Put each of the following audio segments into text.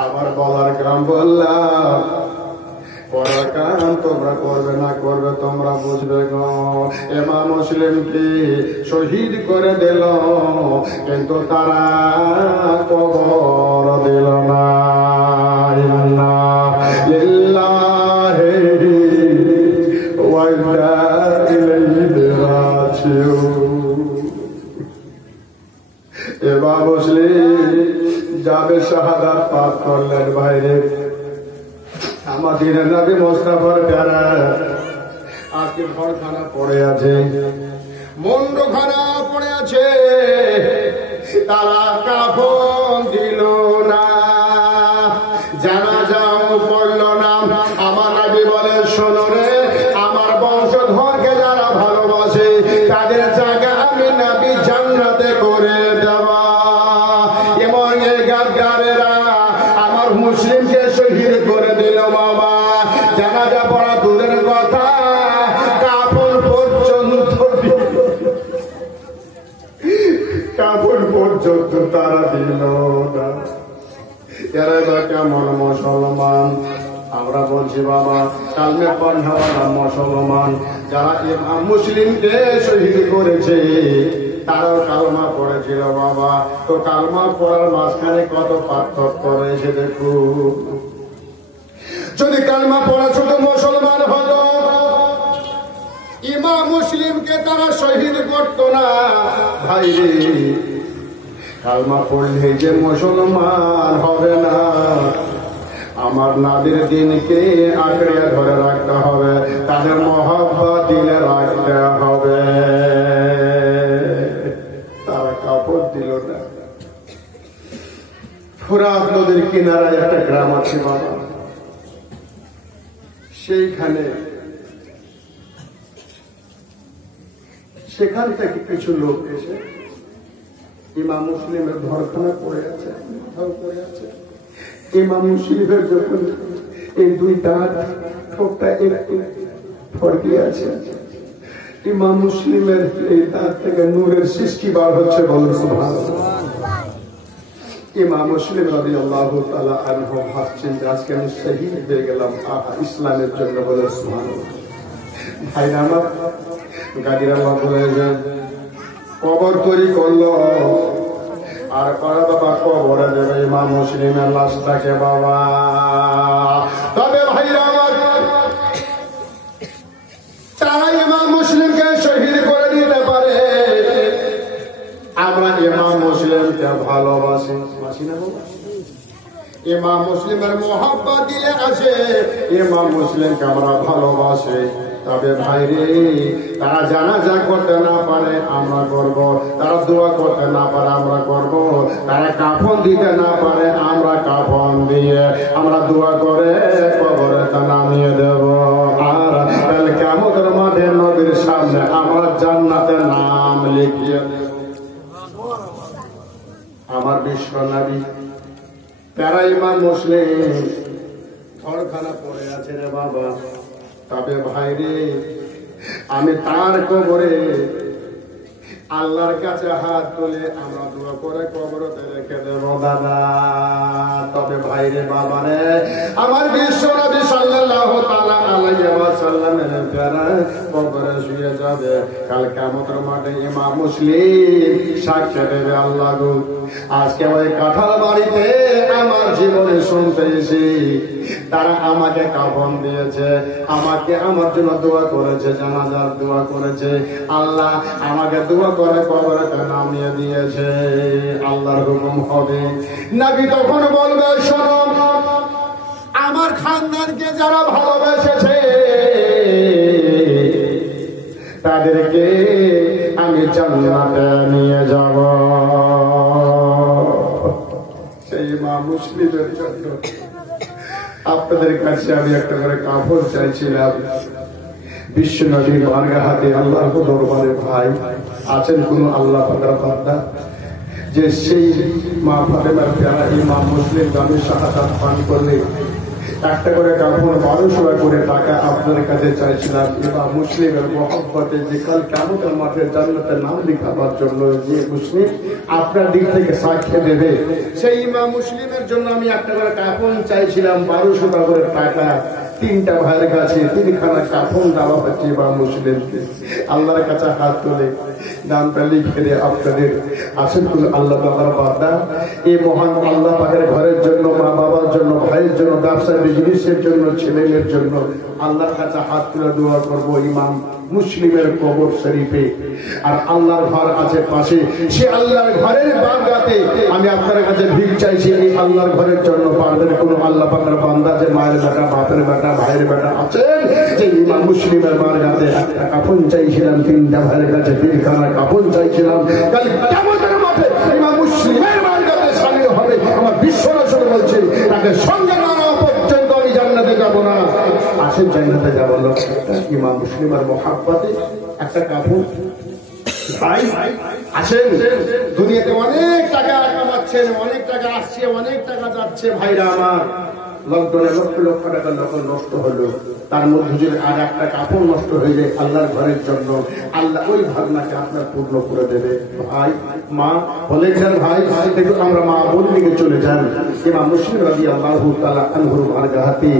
আমার বলার কাম বললাম, পড়ার কাম তোমরা করবে না করবে তোমরা বুঝবে গো। ইমাম মুসলিমকে শহীদ করে দিল, কিন্তু তারা কবর দিল না। ইন্না লিল্লাহি ওয়া ইন্না ইলাইহি রাজিউন। ইমাম মুসলিম যাবে শাহাদাত পাঠ করলেন। বাইরে আমাদের নবী মুস্তাফার প্যারা আজকে ঘরখানা পড়ে আছে, মন্ডখানা পড়ে আছে, তারা কাফন দিল না, জানাজাও পড়ল না। আমার নবী বলে, শোনো রে, আমার বংশধরকে যারা ভালোবাসে তাদের জায়গা আমি নবী জান্নাতে করে দেওয়া। এবং এই গাদ্দারেরা আমার মুসলিমকে শহীদ করে দিল বাবা। জানাজা পড়া দূরের কথা, কাফন পর্যন্ত তারা দিল না। এরা কেমন মুসলমান? আমরা বলছি বাবা, কালমে পড়াওয়ালা মুসলমান যারা ইমাম মুসলিমকে শহীদ করেছে তারাও কালমা পড়েছিল বাবা। তো কালমা পড়ার মাঝখানে কত পার্থক্য রয়েছে দেখুন। যদি কালমা পড়া ছোট মুসলমান হতো, ইমাম মুসলিমকে তারা শহীদ করত না। ভাই রে, কালমা পড়লে যে মুসলমান হবে না, আমার নাদের দিনকে আঁকড়ে ধরে রাখতে হবে, তাদের মহব্বত দিলে রাখতে হবে। তারা কাপড় দিল না। ফোরাত নদীর কিনারায় একটা গ্রাম আছে বাবা, সেইখানে সেখান থেকে কিছু লোক এসে ইমাম মুসলিমের ঘরখানা পড়ে আছে, ইমাম মুসলিমের যখন এই দুই দাঁত ঠোঁটটা ফড়কে আছে, ইমাম মুসলিমের এই দাঁত থেকে নূরের সৃষ্টি বার হচ্ছে, বলুন সুবহানাল্লাহ। ইমাম মুসলিম রাদিয়াল্লাহু তাআলা আনহু ভাবছেন যে আজকে আমি শহীদ হয়ে গেলাম ইসলামের জন্য, বলে সুবহানাল্লাহ। ভাইরা আমার, গাদির আল্লাহ বলে যান, কবর তৈরি করলো, আর করা বাবা কবরে দেবে ইমাম মুসলিমের লাশটাকে বাবা। তবে ভাইরা আমার, তারা ইমাম মুসলিমকে শহীদ করে দিতে পারে, আমরা ইমাম মুসলিমকে ভালোবাসি, বাসি না বাবা? ইমাম মুসলিমের মহব্বত দিলে আছে, ইমাম মুসলিমকে আমরা ভালোবাসি। তবে ভাইরে, তারা জানাজা করতে না পারে আমরা করব, তারা দোয়া করতে না পারে আমরা করব, তারা কাফন দিতে না পারে আমরা কাফন দিয়ে আমরা দোয়া করে কবরে তা নামিয়ে দেব। আর কাল কিয়ামতের মাঠে নবীর সামনে আমরা জান্নাতে নাম লিখিয়ে দেব। আমার বিশ্ব নবী প্যারা ইমাম মুসলিম ঘরখানা পড়ে আছে রে বাবা। তবে ভাইরে, আমি তার কবরে আল্লাহর কাছে হাত তুলে আমরা দোয়া করে কবরতে রেখে দেব দাদা। তবে ভাইরে বাবারে, আমার বিশ্ব নবী সাল্লাল্লাহু তাআলা আলাইহি ওয়াসাল্লামের প্যারা কবরে শুয়ে যাবে। কাল কিয়ামতের মাঠে ইমাম মুসলিম সাক্ষ্য দেবে, আল্লাহ গো, আজকে ওই কাঁঠাল বাড়িতে আমার জীবনে শুনতে এসেছি, তারা আমাকে কাফন দিয়েছে, আমাকে আমার জন্য দোয়া করেছে, জানাজার দোয়া করেছে, আল্লাহ আমাকে দোয়া করে কবরেতে নামিয়ে দিয়েছে। আল্লাহর হুকুম হবে। নবী তখন বলবে, শোনো, আমার খানদানকে যারা ভালোবেসেছে তাদেরকে আমি জান্নাতে নিয়ে যাব। সেই ইমাম মুসলিমের জন্য আপনাদের কাছে আমি একটা করে কাপড় চাইছিলাম। বিশ্ব নবীর বারগাহ হাতে আল্লাহর দরবারে ভাই আছেন কোন আল্লাহ পাকের বান্দা যে সেই মা ফাতেমার প্যারা ইমাম মুসলিম দামি শাহাদাত পান করলে একটা করে কাপড় 1200 করে টাকা আপনার কাছে চাইছিলাম ইমাম মুসলিমের মহব্বতে যে কাল কিয়ামতের মাঠে জান্নাতের নাম লেখাবার জন্য যে মুসলিম আপনার দিক থেকে সাক্ষ্য দেবে, সেই ইমাম মুসলিমের জন্য আমি একটা করে কাপড় চাইছিলাম 1200 করে টাকা। 3টা ভাইয়ের কাছে 3খানা কাপড় দেওয়া হচ্ছে ইমাম মুসলিমকে। আল্লাহর কাছে হাত তুলে নামটা লিখে দিয়ে আপনাদের আশিকুল আল্লাহ বাবার বাদা এই মহান আল্লাহ পাকের ঘরের জন্য, মা বাবার জন্য, ভাইয়ের জন্য, ব্যবসা বিজনেসের জন্য, ছেলেমেয়ের জন্য আল্লাহর কাছে হাত তুলে দোয়া করবো ইমাম মুসলিমের কবর শরীফে। আর আল্লাহর ঘর আছে পাশে, সে আল্লাহর ঘরের বারগাতে আমি আপনার কাছে ভিক চাইছি এই আল্লাহর ঘরের জন্য। পারবেন কোনো আল্লাহ পাকের বান্দা যে মায়ের বেটা, বাপের বেটা, ভাইয়ের বেটা আছেন যে ইমাম মুসলিমের বারগাতে একটা কাফন চাইছিলাম, 3টা ভাইয়ের কাছে 3খানা কাফন চাইছিলাম, কাল কিয়ামতের মাঠে ইমাম মুসলিমের বারগাতে শামিল হবে। আমার বিশ্ব রাসূল বলছে তাকে সঙ্গে না নেওয়া পর্যন্ত আমি জান্নাতে যাব না। আসেন জান্নাতে যাবো ইমাম মুসলিমের মহব্বতে একটা কাপড়। ভাই আসেন, দুনিয়াতে অনেক টাকা কামাচ্ছেন, অনেক টাকা আসছে, অনেক টাকা যাচ্ছে। ভাইরা আমার, লকডাউনে লক্ষ লক্ষ টাকা যখন নষ্ট হলো, তার মধ্যে যদি আর একটা কাপড় নষ্ট হয়ে যায় আল্লাহর ঘরের জন্য, আল্লাহ ওই ভাবনাকে আপনার পূর্ণ করে দেবে। ভাই মা বলেছেন, ভাই ভাই দেখো আমরা মা বোন দিকে চলে যান। ইমাম মুসলিম রাদিয়াল্লাহু তাআলা আনহুর বারগাতে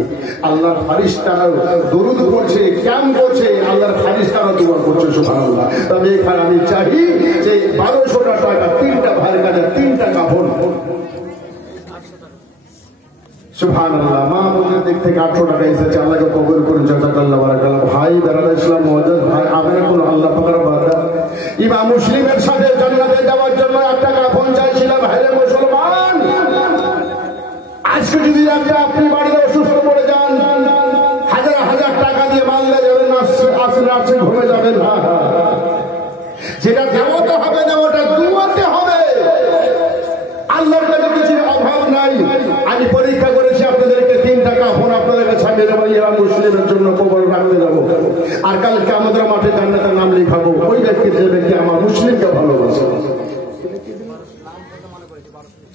আল্লাহর ফেরেশতারা দরুদ পড়ছে, কিয়াম করছে, আল্লাহর ফেরেশতারা দোয়া করছে। সুবহানাল্লাহ। তবে এখানে আমি চাই যে 1200 টাকা 3টা ভাইয়ের কাছে 3টা কাপড়। সুবহানাল্লাহ। মা বোনের দিক থেকে 800 টাকা এসেছে, আল্লাহকে কবুল করুন, জাযাকাল্লাহু বারাকাল্লাহ। ভাই বেরাদা ইসলাম মুআজ্জাজ ভাই, আপনারা কোন আল্লাহ পাকের বান্দা ইমাম মুসলিমের সাথে জান্নাতে যাওয়ার জন্য একটা কাফন চাইছিলাম। ভাইরে মুসলমান, আজকে যদি একটা আপনি বাড়িতে অসুস্থ পড়ে যান, হাজার হাজার টাকা দিয়ে মালদা যাবেন, আসেন ঘুরে যাবেন না, যেটা দেওয়াতে হবে না ওটা দুয়াতে হবে। আল্লাহর কাছে কিছু অভাব নাই। আমি পরীক্ষা করেছি আপনাদেরকে 3টা কাফন আপনাদের কাছে আমি দেবো ইমাম মুসলিমের জন্য কবর রাখতে যাবো, আর কালকে আমাদের মাঠে জান্নাতের নাম লিখাবো। ওই ব্যক্তি যে ব্যক্তি আমার মুসলিমকে ভালোবাসে।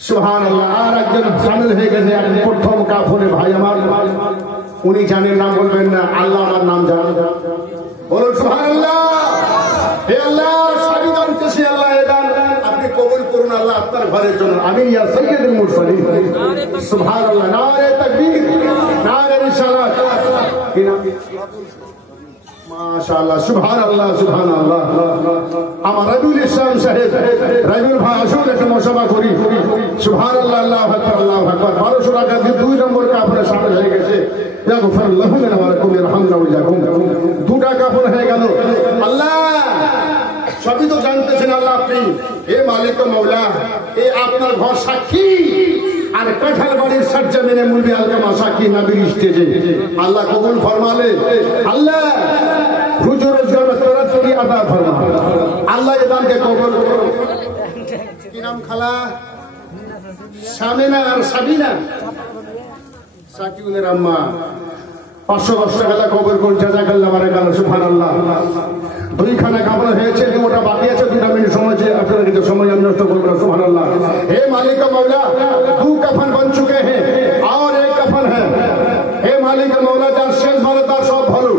সুবহানাল্লাহ। আর একজন শামিল হয়ে গেছে প্রথম কাফনে। ভাই আমার, উনি জানেন, নাম বলবেন না, আল্লাহ আমার নাম জানেন, বলুন সুবহানাল্লাহ। হে আল্লাহ, সাবিদান কেসি আল্লাহ এদান আপনি কবুল করুন আল্লাহ আপনার ঘরের জন্য। আমি ইয়া সাইয়্যিদুল মুরসালিন। সুবহানাল্লাহ। নারে তাকবীর, নারে রিসালাত। কি নাম? মাশাআল্লাহ। সুবহানাল্লাহ, সুবহানাল্লাহ। আমার রাবিউল ইসলাম সাহেব, রাবিউল ভাই আসুন একটা মুসাফা করি। সুবহানাল্লাহ, আল্লাহু আকবার, আল্লাহু আকবার। 1200 টাকা দিয়ে 2 নম্বর কাপড়ে শামিল হয়ে গেছে। ইয়াগফিরুল্লাহু লানা ওয়া লাকুম ইয়ারহামুনা ওয়া ইয়াকুম। 2টা কাপড় হয়ে গেল। আল্লাহ সবই তো জানতেছেন আল্লাহ আপনি। হে মালিক মাওলা, এ আপনার ঘর সাক্ষী, আর কাঁঠাল বাড়ির সরজমিনে মুলবি আলকামা সাক্ষী নবীর স্টেজে। আল্লাহ কবুল ফরমালে। আল্লাহ রুজু রোজগার তরফ থেকে আদা ফরমা। আল্লাহ এদানকে কবুল করুন। কি নাম খালা? সামিনা আর সাবিনা সাকিউনের আম্মা। 500 টাকা কবুল করুন, জাযাকাল্লাহু বারাকাল্লাহু। সুবহানাল্লাহ। 2খানা কাপড় হয়েছে, 2টা বাকি আছে, 2 মিনিট সময় আছে, আপনারা কিছু সময় আমি নষ্ট করবো না। সুবহানাল্লাহ। हे मालिक मौला, 2 कफन बन चुके हैं और 1 कफन है। हे मालिक मौला, যার শেষ ভালো তার সব ভালো।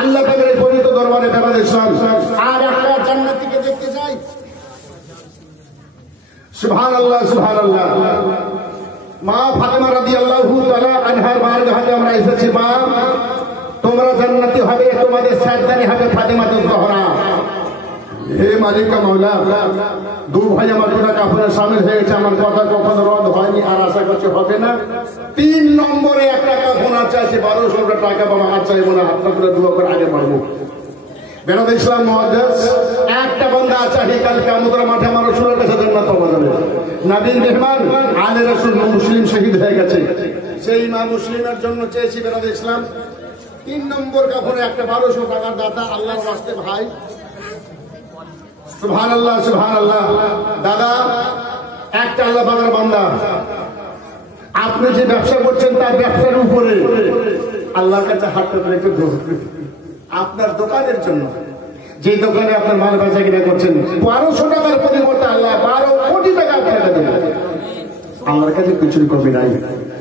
আল্লাহ পাকের পবিত্র দরবারে বেরাদ ইসলাম আর একটা জান্নাতীকে দেখতে চাই। সুবহানাল্লাহ, সুবহানাল্লাহ। মা ফাতেমা রাদিয়াল্লাহু তাআলা আনহার বারগাহে আমরা এসেছি। মা, তোমরা জান্নাতি হবে, তোমাদের সাজদানি হবে ফাতেমাতুজ জোহরা। হে মালিক মাওলা, 2 ভাই আমার 2টা কাফনে শামিল হয়ে গেছে। আমার কথা কখনো রদ হয়নি, আর আশা করছি হবে না। 3 নম্বরে একটা কাফন আছে, 1200 টাকা বাবা আর চাইবো না, আপনারা দোয়া করে আগে বাড়বো। বেরাদ ইসলাম মুআজ্জাজ একটা বান্দা আছে, কাল কিয়ামতের মাঠে আমার রাসূলের কাছে জান্নাত পাওয়া যাবে। নবীর মেহমান আলে রাসূল মুসলিম শহীদ হয়ে গেছে, সেই ইমাম মুসলিমের জন্য চেয়েছি বেরাদ ইসলাম 3 নম্বর কাফনে একটা 1200 টাকার দাতা আল্লাহর ওয়াস্তে। ভাই সুবহানাল্লাহ, সুবহানাল্লাহ। দাদা একটা আল্লাহ পাকের বান্দা, আপনি যে ব্যবসা করছেন তার ব্যবসার উপরে আল্লাহর কাছে হাতটা ধরে একটু দোয়া করুন। আপনার দোকানের জন্য, যে দোকানে আপনার মাল বেচা কিনা করছেন, 1200 টাকার পরিবর্তে আল্লাহ 12 কোটি টাকা আপনাকে দেবেন। আল্লাহর কাছে কিছুই কমি নাই।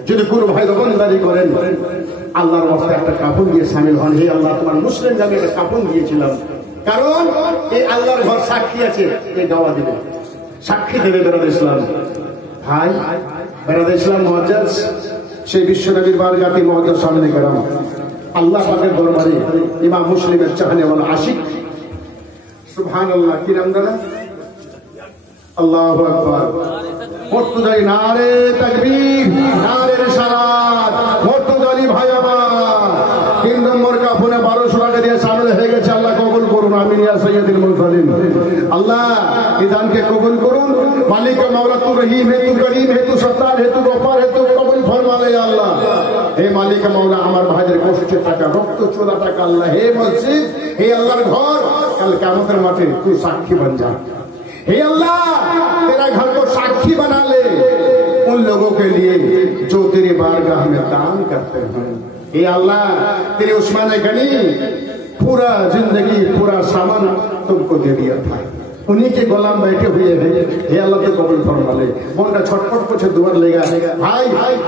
যদি কোনো ভাই দখলদারি করেন, আল্লাহর ওয়াস্তে একটা কাপড় দিয়ে সামিল হন। হে আল্লাহ, তোমার মুসলিম আমি একটা কাপড় দিয়েছিলাম, কারণ এই আল্লাহর ঘর সাক্ষী আছে, এই গাওয়া দিবে, সাক্ষী দেবে বেরাদ ইসলাম। ভাই বেরাদ ইসলাম মুআজ্জাজ, সেই বিশ্বনবীর বারগাতি মুআজ্জাজ সামনে গেলাম, আল্লাহ পাকের দরবারে ইমাম মুসলিমের চাহনেওয়ালা আশিক, সুবহানাল্লাহ, কি নাম দাদা? আল্লাহু আকবার। মুর্তজাই নারে তাকবীর, নারে রিসালাত। মুর্তজালি ভাই আমার 3 নম্বর কাফনে 1200 টাকা দিয়ে শামিল হয়ে গেছে। আল্লাহ কবুল করুন, আমিন ইয়া সাইয়্যিদুল মুরসালিন। আল্লাহ এই দানকে কবুল করুন। মালিক মাওলা তু রহিম হে, তু করিম হে, তু সত্তার হে, তু গফার হে, তু কবুল ফরমালে আল্লাহ। হে মালিক মাওলা, আমার ভাইদের কষ্টের টাকা, রক্ত চোলা টাকা আল্লাহ, হে মসজিদ, হে আল্লাহর ঘর, কাল কিয়ামতের মাঠে তুই সাক্ষী बन जा। हे अल्लाह, तेरा घर को साक्षी बना ले उन लोगों के लिए जो तेरे बारगाह में दान करते हैं। हे अल्लाह, तेरे उस्मान गनी पूरा जिंदगी पूरा सामान तुमको दे दिया था, उन्हीं के गोलाम बैठे हुए हैं। हे अल्लाह, तो कबूल फरमा ले। মনটা ছটফট করছে, দুয়ার লেগা। ভাই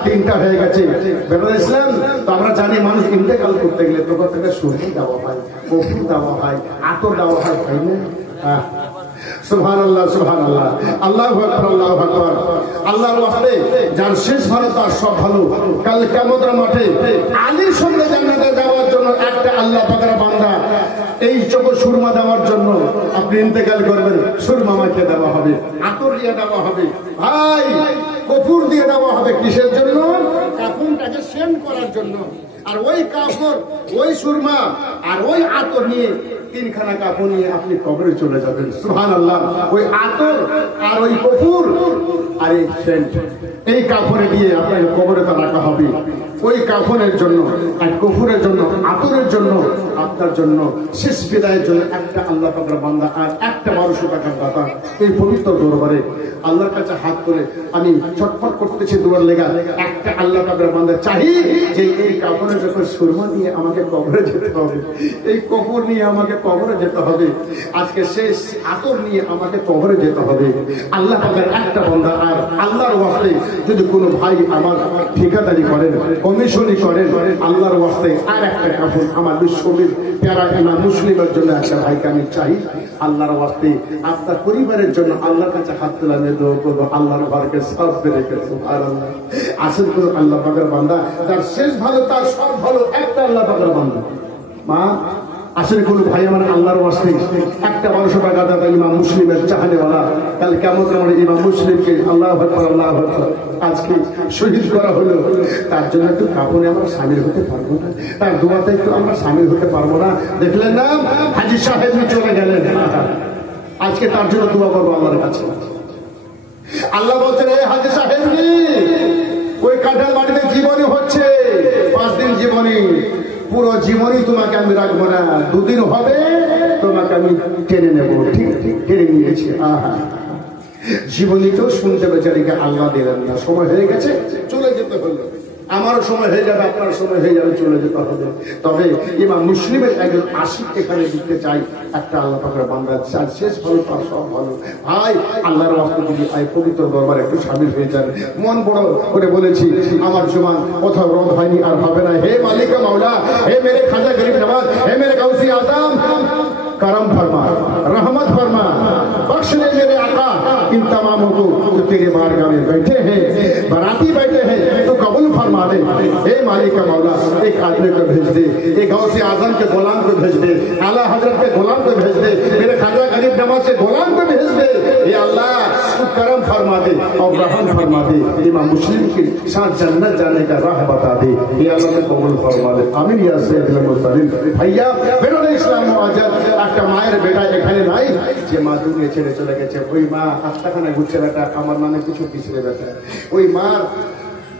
3টা হয়ে গেছে বেরাদ ইসলাম। তো আমরা জানি মানুষ ইন্তেকাল করতে গেলে তো কত টাকা সুরকি দেওয়া হয়, কফুর দেওয়া হয়, আতর দেওয়া হয়, তাই না? সুবহানাল্লাহ, সুবহানাল্লাহ, আল্লাহু আকবার, আল্লাহু আকবার। আল্লাহর ওয়াস্তে যার শেষ ভালো তার সব ভালো। কাল কিয়ামতের মাঠে আলীর সঙ্গে জান্নাতে যাওয়ার জন্য একটা আল্লাহ পাকের বান্দা এই চোখ সুরমা দেওয়ার জন্য আপনি ইন্তেকাল করবেন, সুরমা মাকে দেওয়া হবে, আতর দিয়ে দেওয়া হবে, ভাই কফুর দিয়ে দেওয়া হবে। কিসের জন্য? কাফনটাকে সেন্ট করার জন্য। আর ওই কাপড়, ওই সুরমা আর ওই আতর নিয়ে 3খানা কাপড় নিয়ে আপনি কবরে চলে যাবেন। সুবহানাল্লাহ। ওই আতর আর ওই কফুর আর এই সেন্ট, এই কাপড়ে দিয়ে আপনাকে কবরে তা রাখা হবে। ওই কাফনের জন্য আর কফুরের জন্য, আতরের জন্য, আপনার জন্য শেষ বিদায়ের জন্য একটা আল্লাহ পাকের বান্দা আর একটা 1200 টাকার দাতা এই পবিত্র দরবারে আল্লাহর কাছে হাত করে আমি ছটফট করতেছি দুয়ার লেগা। একটা আল্লাহ পাকের বান্দা চাই যে এই কাপড়ের যখন সুরমা দিয়ে আমাকে কবরে যেতে হবে, এই কবর নিয়ে আমাকে কবরে যেতে হবে, আজকে শেষ আতর নিয়ে আমাকে কবরে যেতে হবে। আল্লাহ পাকের একটা বান্দা আর আল্লাহর ওয়াস্তে যদি কোনো ভাই আমার ঠিকাদারি করেন, কমিশনই করেন, আল্লাহর ওয়াস্তে আর একটা কাপড় আমার বিশ্ববীর প্যারা ইমাম মুসলিমের জন্য একটা ভাইকে আমি চাই। আল্লাহর ওয়াস্তে আপনার পরিবারের জন্য আল্লাহর কাছে হাত তোলা নিয়ে দোয়া করবো, আল্লাহর ঘরকে সব রেখে। সুবহানাল্লাহ। আসেন তো আল্লাহ পাকের বান্দা যার শেষ ভালো তার সব ভালো, একটা আল্লাহ পাকের বান্দা। মা আসলে কোন ভাই আমার আল্লাহর ওয়াস্তে একটা 1200 টাকা দাদা ইমাম মুসলিমের চাহনেওয়ালা, কাল কিয়ামতের মাঠে ইমাম মুসলিমকে আল্লাহু আকবার, আল্লাহু আকবার আজকে শহীদ করা হলো, তার জন্য একটু কাপড়ে আমরা শামিল হতে পারবো না? তার দোয়াতে একটু আমরা শামিল হতে পারবো না? দেখলেন না হাজী সাহেব চলে গেলেন, আজকে তার জন্য দোয়া করবো আল্লাহর কাছে। আল্লাহ বলছেন, এই হাজী সাহেব ওই কাঁঠাল মাটিতে জীবনী হচ্ছে, 5 দিন জীবনী, পুরো জীবনই তোমাকে আমি রাখবো না, 2 দিন হবে তোমাকে আমি টেনে নেবো। ঠিক ঠিক টেনে নিয়েছি। আহা, জীবনীকেও শুনতে বেচারিকে আল্লাহ দিলেন না, সময় হয়ে গেছে চলে যেতে হলো। আমারও সময় হয়ে যাবে, আপনার সময় হয়ে যাবে, চলে যেতে হবে। তবে ইমাম মুসলিমের একজন আশিক এখানে দিতে চাই, একটা আল্লাহ পাকের বান্দা চার শেষ ভালো তার সব ভালো। ভাই আল্লাহর ওয়াস্তে যদি এই পবিত্র দরবার একটু শামিল হয়ে যান। মন বড় করে বলেছি, আমার জবান কোথাও রোধ হয়নি আর হবে না। হে মালিক মাওলা, হে মেরে খাজা গরিব নওয়াজ, হে मेरे गौसी आजम, करम फरमा, रहमत फरमा, बख्श ले मेरे आका इन तमामों को जो तेरे बारगाह में बैठे हैं, बाराती बैठे हैं, तो कबूल फरमा दे। हे मालिक का मौला, एक आदमी को भेज दे, एक गौसे आजम के गुलाम को भेज दे, आला हजरत के गुलाम को भेज दे, मेरे खाजा गरीब नवाज के गुलाम को भेज दे। हे अल्लाह, तू करम फरमा दे और रहम फरमा दे, इमाम मुस्लिम के साथ जन्नत जाने का राह बता दे। हे अल्लाह को कबूल फरमा दे, आमीन या सय्यदुल मुरसलीन। भैया बेरोने इस्लाम मुआज्जल, একটা মায়ের বেটা এখানে নাই যে মা দুনিয়া ছেড়ে চলে গেছে, ওই মা হাসপাতালে ঘুরছে, বেটা আমার নামে কিছু পিছলে বেটা, ওই মার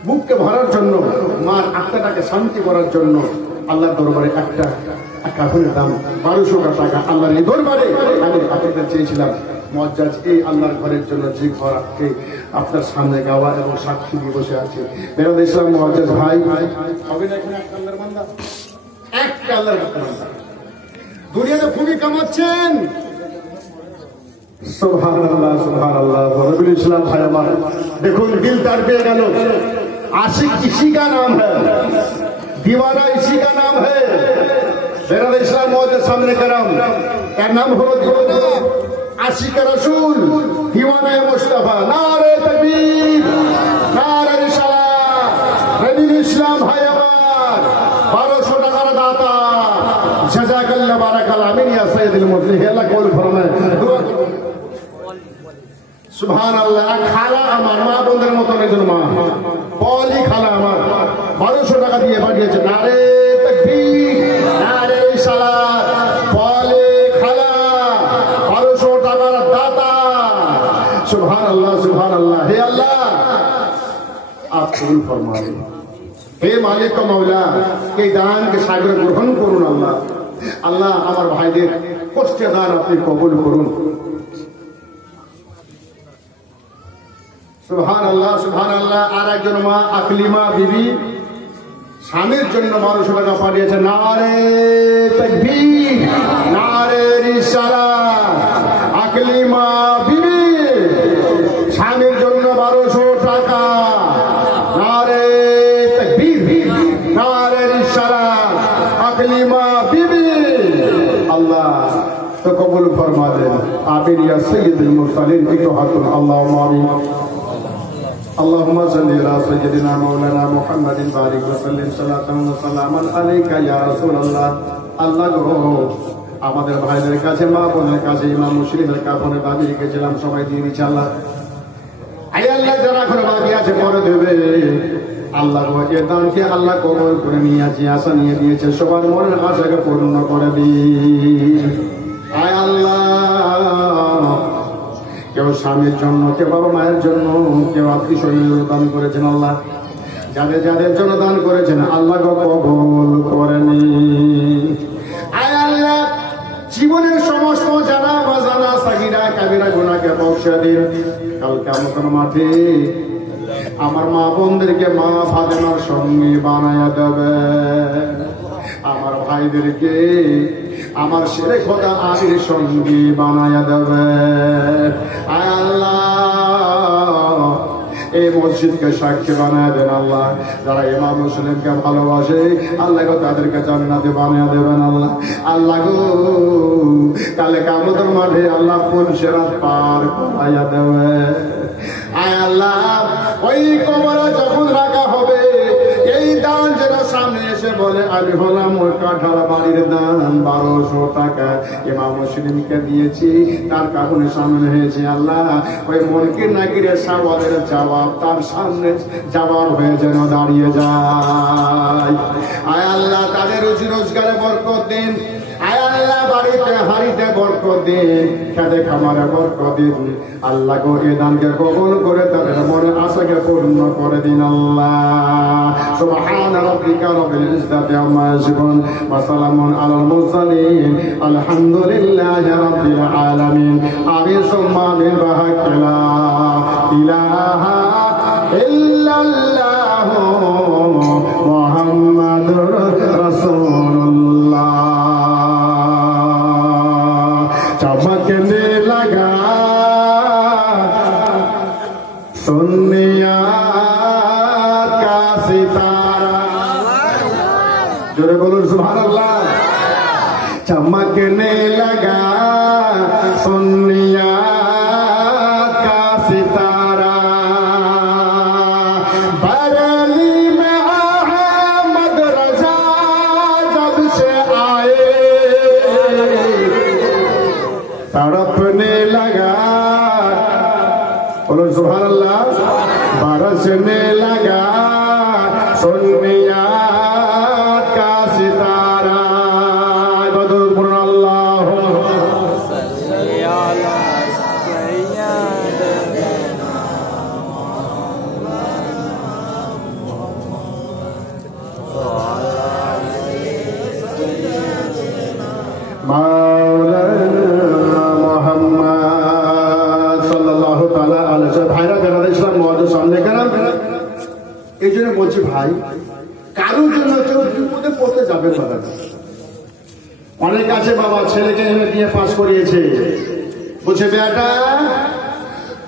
বুককে ভরার জন্য, মার আত্মাটাকে শান্তি করার জন্য আল্লাহর দরবারে একটা কাফনের দাম 1200 টাকা আল্লাহর এই দরবারে আমি আপনাদের চেয়েছিলাম। মুআজ্জাজ এই আল্লাহর ঘরের জন্য যে ঘর আজকে আপনার সামনে গাওয়া এবং সাক্ষী দিয়ে বসে আছে, বেরোদ ইসলাম মুআজ্জাজ ভাই হবে না এখানে একটা আল্লাহর বান্দা, একটা আল্লাহর বান্দা দুনিয়াতে খুবই কামাচ্ছেন, সুবহানাল্লাহ সুবহানাল্লাহ। রবিউল ইসলাম ভাই আমার, দেখুন দিল তার পেয়ে গেল। आशिक इसी का नाम है, दीवाना इसी का नाम है। मेरा इस्लाम मौजूद सामने करम क्या नाम हो, आशिक रसूल, दीवाना मुस्तफा। नारे तकबीर, नारे रिसालात। रबिउल इस्लाम भाई আমার 1200 টাকার দাতা, জাযাকাল্লাহ বারাকাল্লাহ। আমিন ইয়া সাইয়্যিদুল মুরসালিন। আল্লাহ কবুল ফরমায়। দোয়া করুন। সুবহানাল্লাহ। খালা আমার মা বোনদের মতন একজন মা, পলি খালা আমার 1200 টাকা দিয়ে পাঠিয়েছে। নারে তাকবীর, নারে রিসালাত। পলি খালা 1200 টাকার দাতা। সুবহানাল্লাহ সুবহানাল্লাহ। হে আল্লাহ आप कबूल फरमाए। हे मालिक का मौला, এই দানকে সাগরে গ্রহণ করুন আল্লাহ। আল্লাহ আমার ভাইদের কষ্টের দান আপনি কবুল করুন। সুবহানাল্লাহ সুবহানাল্লাহ। আর একজন মা আকলিমা বিবি স্বামীর জন্য 1200 টাকা পাঠিয়েছে। নারে তাকবীর, নারে রিসালাত। আকলিমা বিবি স্বামীর জন্য 1200 টাকা। নারে তাকবীর, নারে রিসালাত। আকলিমা বিবি আল্লাহ তো কবুল ফরমা দেন। আমিন ইয়া সাইয়্যিদুল মুরসালিন। একটু হাতুন আল্লাহুম্মা আমিন। اللهم صل على سيدنا مولانا محمد بارك وسلم صلاة وسلاما عليك يا رسول الله। আল্লাহ গো, আমাদের ভাইদের কাছে, মা বোনের কাছে, ইমাম মুসলিমের কাফনের দাবি রেখেছিলাম, সবাই দিয়ে দিচ্ছে আল্লাহ। আয় আল্লাহ, যারা এখন বাকি আছে পরে দেবে আল্লাহ গো। এ দানকে আল্লাহ কবুল করে নিয়েছি, আশা নিয়ে দিয়েছে, সবার মনের আশাকে পূর্ণ করে দিন। আয় আল্লাহ, কেউ স্বামীর জন্য, কেউ বাবা মায়ের জন্য, কেউ আত্মীয় স্বজনের দান করেছেন আল্লাহ। যাদের যাদের জন্য দান করেছেন আল্লাহ কবুল করেনি। আয় আল্লাহ, জীবনের সমস্ত জানা বাজানা সাগিরা কাবিরা গুনাহকে বখশে দিন। কাল কিয়ামতের মাঠে আমার মা বোনদেরকে মা ফাতেমার সঙ্গে বানায়া দেবে। আমার ভাইদেরকে আমার শেরে খোদা আলীর সঙ্গী বানায়া দেবে। আয় আল্লাহ, এই মসজিদকে সাক্ষী বানায় দেন আল্লাহ। যারা ইমাম মুসলিমকে ভালোবাসে আল্লাহ গো, তাদেরকে জান্নাতে বানিয়ে দেবেন আল্লাহ। আল্লাহ গো, কালে কিয়ামতের মাঠে আল্লাহ ফুল সিরাত পার করাইয়া দেবে। আয় আল্লাহ, ওই কবরে যখন রাখা হবে, এই দান যেন সামনে এসে বলে আমি হলাম ওই কাঁঠাল বাড়ির দান 1200 টাকা ইমাম মুসলিমকে দিয়েছি, তার কারণে সামনে হয়েছে আল্লাহ। ওই মুনকির নাকিরের সওয়ালের জবাব তার সামনে জবাব হয়ে যেন দাঁড়িয়ে যায়। আয় আল্লাহ, তাদের রুজি রোজগারে বরকত দিন। আয় আল্লাহ, বাড়িতে হাড়িতে বরকত দিন, খেতে খামারে বরকত দিন আল্লাহ গো। এ দানকে কবুল করে তাদের মনে আশাকে পূর্ণ করে দিন আল্লাহ। সুবহানা রাব্বিকা রাব্বিল ইজ্জাতি আম্মা ইয়াসিফুন ওয়া সালামুন আলাল মুরসালিন আলহামদুলিল্লাহি রাব্বিল আলামিন। আমিন সুম্মা আমিন। বাহাক্কা ইলাহা ইল্লাল্লাহু মুহাম্মাদুর রাসূলুল্লাহ। चमकने लगा सुनिया का सितारा। जोरे बोलो सुभानअल्लाह। चमकने लगा सुनिया का सितारा। बरेली में अहमद रजा जब से आए, तड़पने लगा, बोलो सुभानअल्लाह। बरसने लगा सुनिया का सितारा। बदल पुरन अल्लाह सल्ली अला सय्यदना ভাইরা বেড়া ইসলাম মহাদের সামনে কেনাম। এই জন্য বলছি ভাই, কারোর জন্য কেউ বিপদে পড়তে যাবে না। অনেক আছে বাবা ছেলেকে এনে দিয়ে পাস করিয়েছে, বলছে বেটা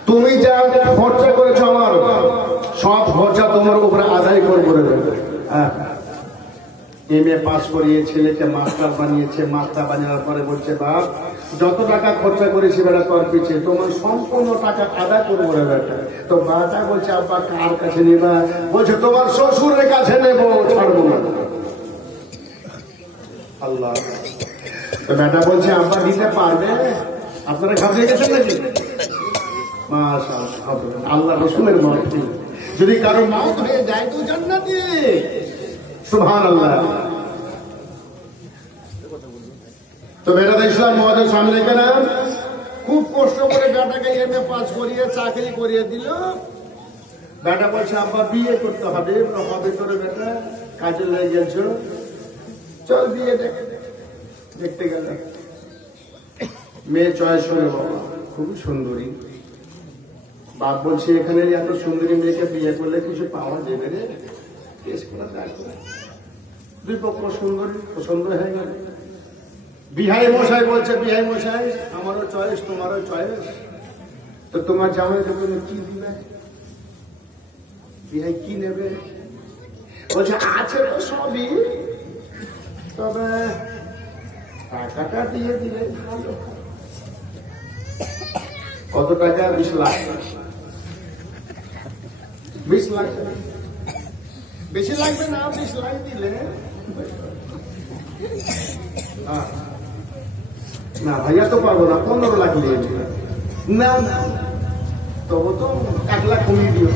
তুমি যা খরচা করেছো আমার সব খরচা তোমার উপরে আদায় করে দেবে। এমএ পাস করিয়ে ছেলেকে মাস্টার বানিয়েছে, মাস্টার বানানোর পরে বলছে বাপ যত টাকা খরচা করেছি বেটা তোর পিছিয়ে তোমার সম্পূর্ণ টাকা আদায় করবো রে বেটা। তো বাটা বলছে আব্বা কার কাছে নেবা? বলছে তোমার শ্বশুরের কাছে নেবো, ছাড়বো না। আল্লাহ। তো বেটা বলছে আব্বা দিতে পারবে? আপনারা ঘাবড়ে গেছেন নাকি? মাশাআল্লাহ, আল্লাহ রসুলের মর্জি। যদি কারো মওত হয়ে যায় তো জান্নাতে। সুবহানাল্লাহ। তো বেটা ইসলাম মহাদের সামনে কেন খুব কষ্ট করে বেটাকে এমএ পাস করিয়ে চাকরি করিয়ে দিল। বেটা বলছে আব্বা বিয়ে করতে হবে। হবে তোর বেটা কাজে লেগে গেছো, চল বিয়ে দেখতে গেল। মেয়ে চয়েস করে বাবা খুবই সুন্দরী। বাপ বলছে এখানে এত সুন্দরী মেয়েকে বিয়ে করলে কিছু পাওয়া যাবে রে? কেস করা দেখো। দুই পক্ষ সুন্দরী পছন্দ হয়ে গেল। বিহাই মশাই বলছে বিহাই মশাই আমারও চয়েস তোমারও চয়েস, তো তোমার জামাই তুমি কি দিবে? বিহাই কি নেবে? বলছে আছে তো সবই, তবে টাকাটা দিয়ে দিলে ভালো। কত টাকা? 20 লাখ। 20 লাখ বেশি লাগবে না, 20 লাখ দিলে। না ভাইয়া তো পারবো না, 15 লাখ নিয়ে না না, তবু তো 1 লাখ কমিয়ে দিও।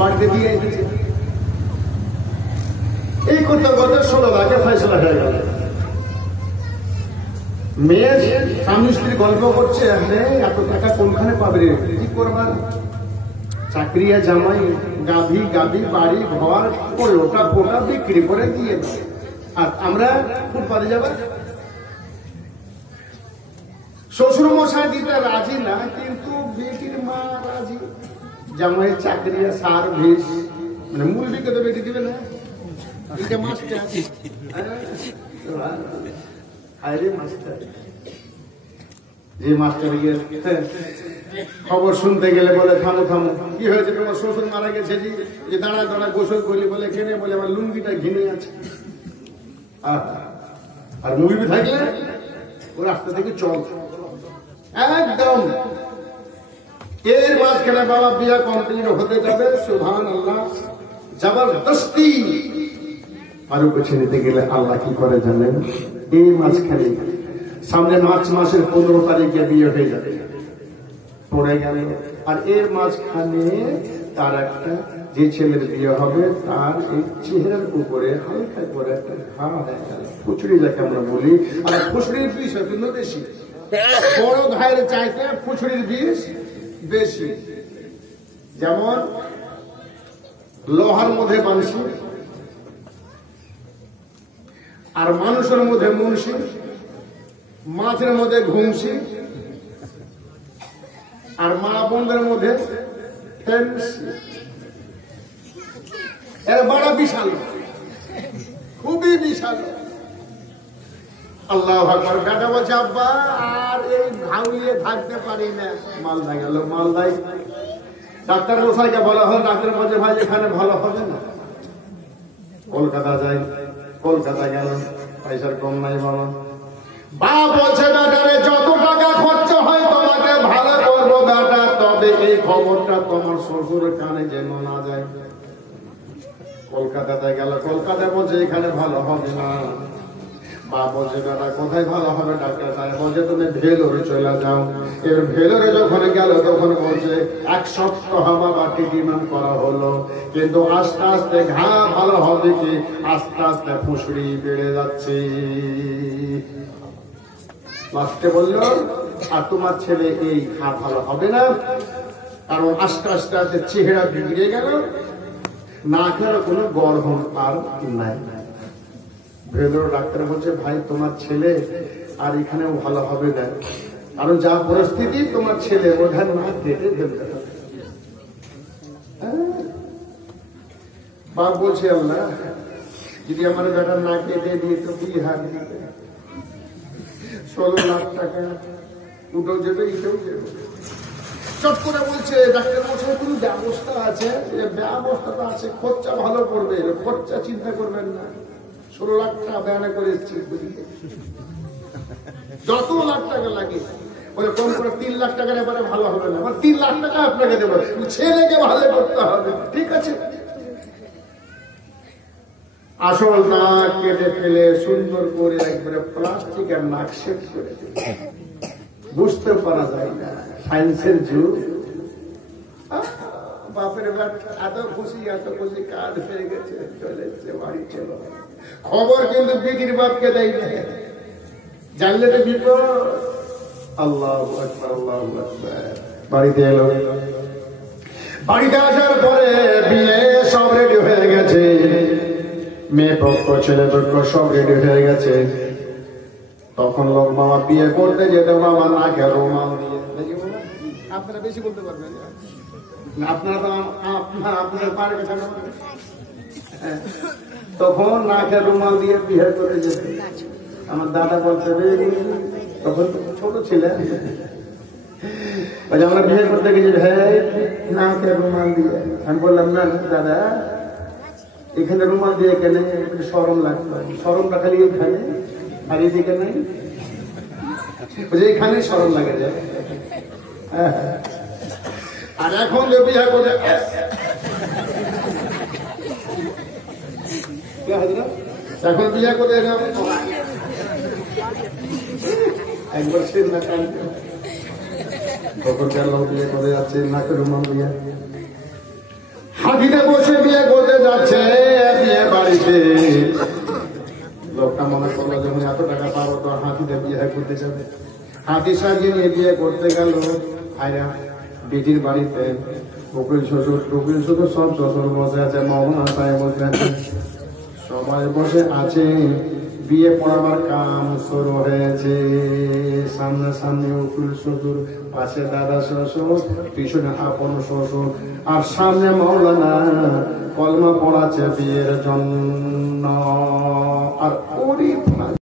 বাড়িতে দিয়ে দিচ্ছে এই করতে করতে 16 লাখে ফয়সলা হয়ে গেল। মেয়ে স্বামী স্ত্রী গল্প করছে, এত টাকা কোনখানে পাবে রে? কি করবার? চাকরি জামাই গাভী গাভী বাড়ি ঘর লোটা ফোটা বিক্রি করে দিয়ে দেয়, আর আমরা ফুটপাতে যাবো। শ্বশুর মশাই দিতে রাজি না, কিন্তু বেটির মা রাজি। জামাই চাকরি সার্ভিস, মানে মুরগিকে তো বেটি দিবে না। মাস্টার আরে মাস্টার, যে মাস্টার খবর শুনতে গেলে বলে থামো থামো, কি হয়েছে তোমার শ্বশুর মারা গেছে? যে দাঁড়া দাঁড়া গোসল করলি বলে কেনে? বলে আমার লুঙ্গিটা ঘিনে আছে। আর মুভি থাকলে ও রাস্তা থেকে চল একদম। এর মাঝখানে বাবা বিয়া কমপ্লিট হতে যাবে, সুবহানাল্লাহ, জবরদস্তি আরো কিছু নিতে গেলে আল্লাহ কি করে জানেন? এই মাঝখানে সামনে মার্চ মাসের 15 তারিখে বিয়ে হয়ে যাবে, পড়ে গেল। আর এর মাঝখানে তার একটা যে ছেলের বিয়ে হবে তার এই চেহারার উপরে হালকা করে একটা ঘা হয়ে গেল, ফুচড়ি যাকে আমরা বলি। আর ফুচড়ির বিষ কিন্তু বেশি, বড় ঘায়ের চাইতে ফুচড়ির বিষ বেশি। যেমন লোহার মধ্যে বানশি, আর মানুষের মধ্যে মুন্সি, মাছের মধ্যে ঘুমসি, আর মা বোনদের মধ্যে এর বড় বিশাল, খুবই বিশাল। আল্লাহু আকবার। বেটা বলছে আব্বা আর এই ঘাউলিয়ে থাকতে পারি না। মালদা গেল, মালদায় ডাক্তার মশাইকে বলা হল, ডাক্তার বলছে ভাই এখানে ভালো হবে না, কলকাতা যাই। কলকাতা গেল, পয়সার কম নাই বাবা। বাপ বলছে বেটারে যত টাকা খরচ হয় তোমাকে ভালো করবো বেটা, তবে এই খবরটা তোমার শ্বশুরের কানে যেন না যায়। কলকাতাতে গেল, কলকাতায় বলছে এখানে ভালো হবে না। বাপ বলছে বেটা কোথায় ভালো হবে? ডাক্তার সাহেব বলছে তুমি ভেলোরে চলে যাও। এর ভেলোরে যখন গেল তখন বলছে 1 সপ্তাহ বাবা ট্রিটমেন্ট করা হলো, কিন্তু আস্তে আস্তে ঘা ভালো হবে কি আস্তে আস্তে ফুসড়ি বেড়ে যাচ্ছে। লাস্টে বলল আর তোমার ছেলে এই ঘা ভালো হবে না, কারণ আস্তে আস্তে আস্তে চেহারা বিগড়ে গেল, নাকের কোনো গড়ন আর নাই। ভেলোর ডাক্তার বলছে ভাই তোমার ছেলে আর এখানেও ভালো হবে না, কারণ যা পরিস্থিতি তোমার ছেলে ওখানে না কেটে ফেলতে হবে। বাপ বলছে আল্লাহ যদি আমার বেটা না কেটে দিয়ে তো কি হার দিতে, 16 লাখ টাকা উঠেও যাবে ইটেও যাবে। চট করে বলছে ডাক্তার মশাই কোনো ব্যবস্থা আছে? ব্যবস্থাটা আছে, খরচা ভালো পড়বে, খরচা চিন্তা করবেন না। 16 লাখ টাকা বেয়ানা করে এসেছি, যত লাখ টাকা লাগে বলে কম করে 3 লাখ টাকার এবারে ভালো হবে না, 3 লাখ টাকা আপনাকে দেবো, ছেলেকে ভালো করতে হবে। ঠিক আছে, আসল নাক কেটে ফেলে সুন্দর করে একবারে প্লাস্টিকের নাক শেষ করে বুঝতে পারা যায় না। সায়েন্সের যুগ, বাপের বাপ এত খুশি কাজ হয়ে গেছে, চলে এসছে বাড়ি চলো। খবর কিন্তু বিটির বাপকে দেয় না, জানলে তো বিপদ। আল্লাহু আকবার, আল্লাহু আকবার। বাড়িতে এলো, বাড়িতে আসার পরে বিয়ে সব রেডি হয়ে গেছে, মেয়ে পক্ষ ছেলে পক্ষ সব রেডি হয়ে গেছে। তখন লোক মামা বিয়ে করতে যেত, মামা নাকে রুমাল দিয়ে। আপনারা বেশি বলতে পারবেন না, আপনারা তো আপনার পার গেছে। তখন নাকে রুমাল দিয়ে বিয়ে করে যেত। আমার দাদা বলতে, তখন ছোট ছিলেন, আমরা বিয়ে করতে গেছি, ভাই নাকে রুমাল দিয়ে। আমি বললাম না দাদা, এখানে রুমাল দিয়ে কেন, শরম লাগতো। শরমটা খালি এখানে, আর এদিকে নেই, এখানে শরম লাগে যায়। আর এখন যে বিয়ে করে, এখন বিয়ে করে একবার সে না কান, তখন লোক বিয়ে করে যাচ্ছে নাকে রুমাল দিয়ে। হাতিতে বসে বিয়ে করতে যাচ্ছে, বিয়ে বাড়িতে লোকটা মনে করলো যখন এত টাকা পাবো তো হাতিতে বিয়ে করতে যাবে। হাতি সাজিয়ে নিয়ে বিয়ে করতে গেল। আয়রা বেটির বাড়িতে উকিল শ্বশুর সব শ্বশুর বসে আছে, মামা সাহেব বসে আছে, সবাই বসে আছে। বিয়ে পড়াবার কাম শুরু হয়েছে। সামনে সামনে উকিল শ্বশুর, পাশে দাদা শ্বশুর, পিছনে আপন শ্বশুর, আর সামনে মাওলানা কলমা পড়াচ্ছে বিয়ের জন্য।